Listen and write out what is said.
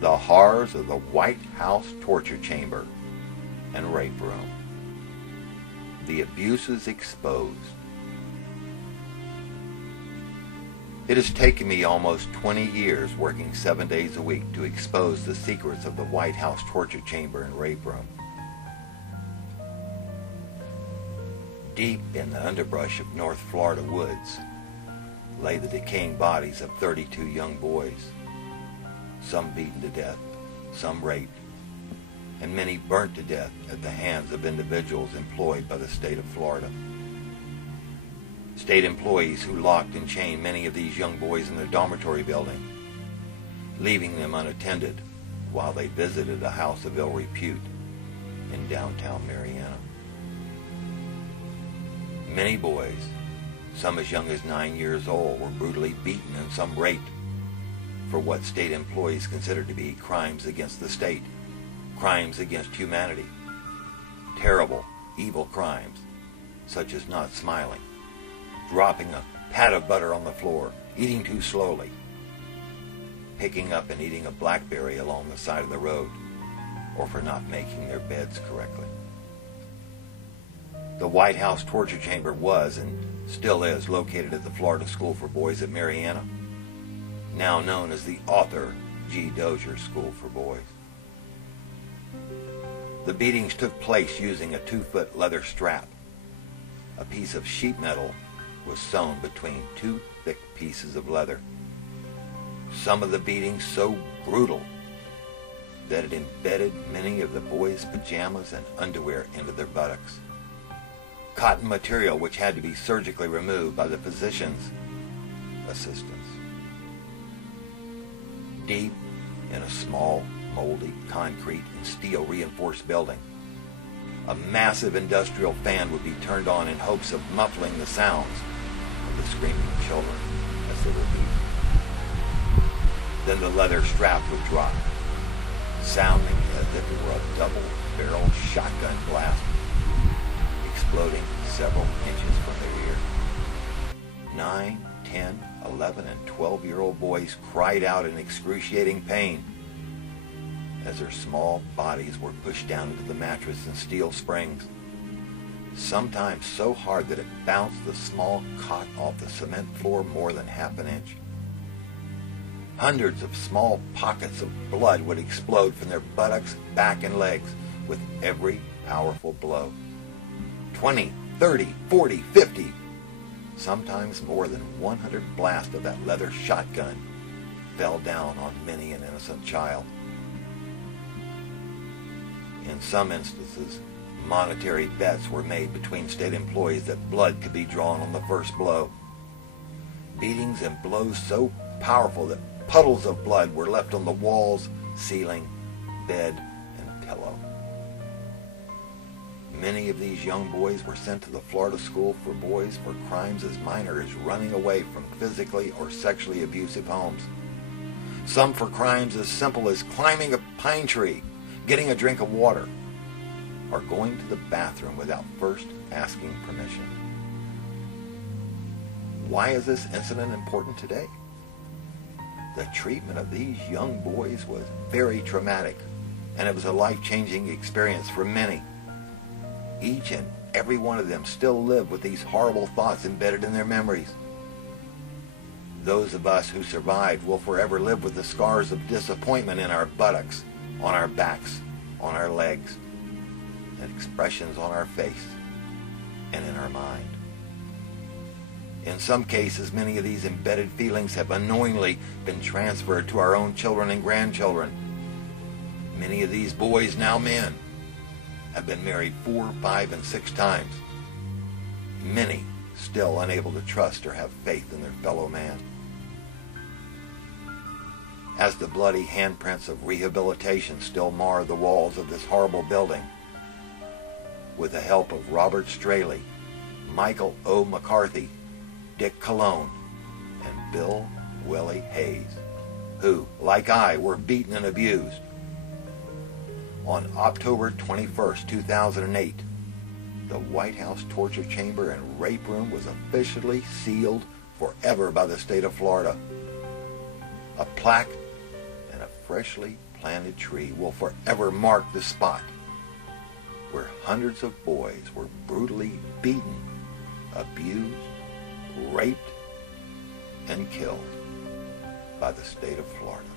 The horrors of the White House torture chamber and rape room. The abuses exposed. It has taken me almost 20 years working 7 days a week to expose the secrets of the White House torture chamber and rape room. Deep in the underbrush of North Florida woods lay the decaying bodies of 32 young boys, some beaten to death, some raped, and many burnt to death at the hands of individuals employed by the state of Florida. State employees who locked and chained many of these young boys in their dormitory building, leaving them unattended while they visited a house of ill repute in downtown Marianna. Many boys, some as young as 9 years old, were brutally beaten and some raped for what state employees considered to be crimes against the state, crimes against humanity, terrible, evil crimes, such as not smiling, dropping a pat of butter on the floor, eating too slowly, picking up and eating a blackberry along the side of the road, or for not making their beds correctly. The White House torture chamber was, and still is, located at the Florida School for Boys at Marianna, now known as the Arthur G. Dozier School for Boys. The beatings took place using a 2-foot leather strap. A piece of sheet metal was sewn between 2 thick pieces of leather. Some of the beatings so brutal that it embedded many of the boys' pajamas and underwear into their buttocks. Cotton material which had to be surgically removed by the physician's assistants. Deep in a small, moldy, concrete and steel reinforced building, a massive industrial fan would be turned on in hopes of muffling the sounds of the screaming children as they were beaten. Then the leather strap would drop, sounding as if it were a double-barreled shotgun blast, exploding several inches from their ear. 9, 10, 11, and 12-year-old boys cried out in excruciating pain as their small bodies were pushed down into the mattress and steel springs, sometimes so hard that it bounced the small cot off the cement floor more than half an inch. Hundreds of small pockets of blood would explode from their buttocks, back, and legs with every powerful blow. 20, 30, 40, 50, sometimes more than 100 blasts of that leather shotgun fell down on many an innocent child. In some instances, monetary bets were made between state employees that blood could be drawn on the first blow. Beatings and blows so powerful that puddles of blood were left on the walls, ceiling, bed, and pillow. Many of these young boys were sent to the Florida School for Boys for crimes as minor as running away from physically or sexually abusive homes. Some for crimes as simple as climbing a pine tree, getting a drink of water, or going to the bathroom without first asking permission. Why is this incident important today? The treatment of these young boys was very traumatic, and it was a life-changing experience for many. Each and every one of them still live with these horrible thoughts embedded in their memories. Those of us who survived will forever live with the scars of disappointment in our buttocks, on our backs, on our legs, and expressions on our face and in our mind. In some cases, many of these embedded feelings have unknowingly been transferred to our own children and grandchildren. Many of these boys, now men, have been married 4, 5, and 6 times. Many still unable to trust or have faith in their fellow man. As the bloody handprints of rehabilitation still mar the walls of this horrible building, with the help of Robert Straley, Michael O. McCarthy, Dick Colon, and Bill Willie Hayes, who, like I, were beaten and abused. On October 21st, 2008, the White House torture chamber and rape room was officially sealed forever by the state of Florida. A plaque and a freshly planted tree will forever mark the spot where hundreds of boys were brutally beaten, abused, raped, and killed by the state of Florida.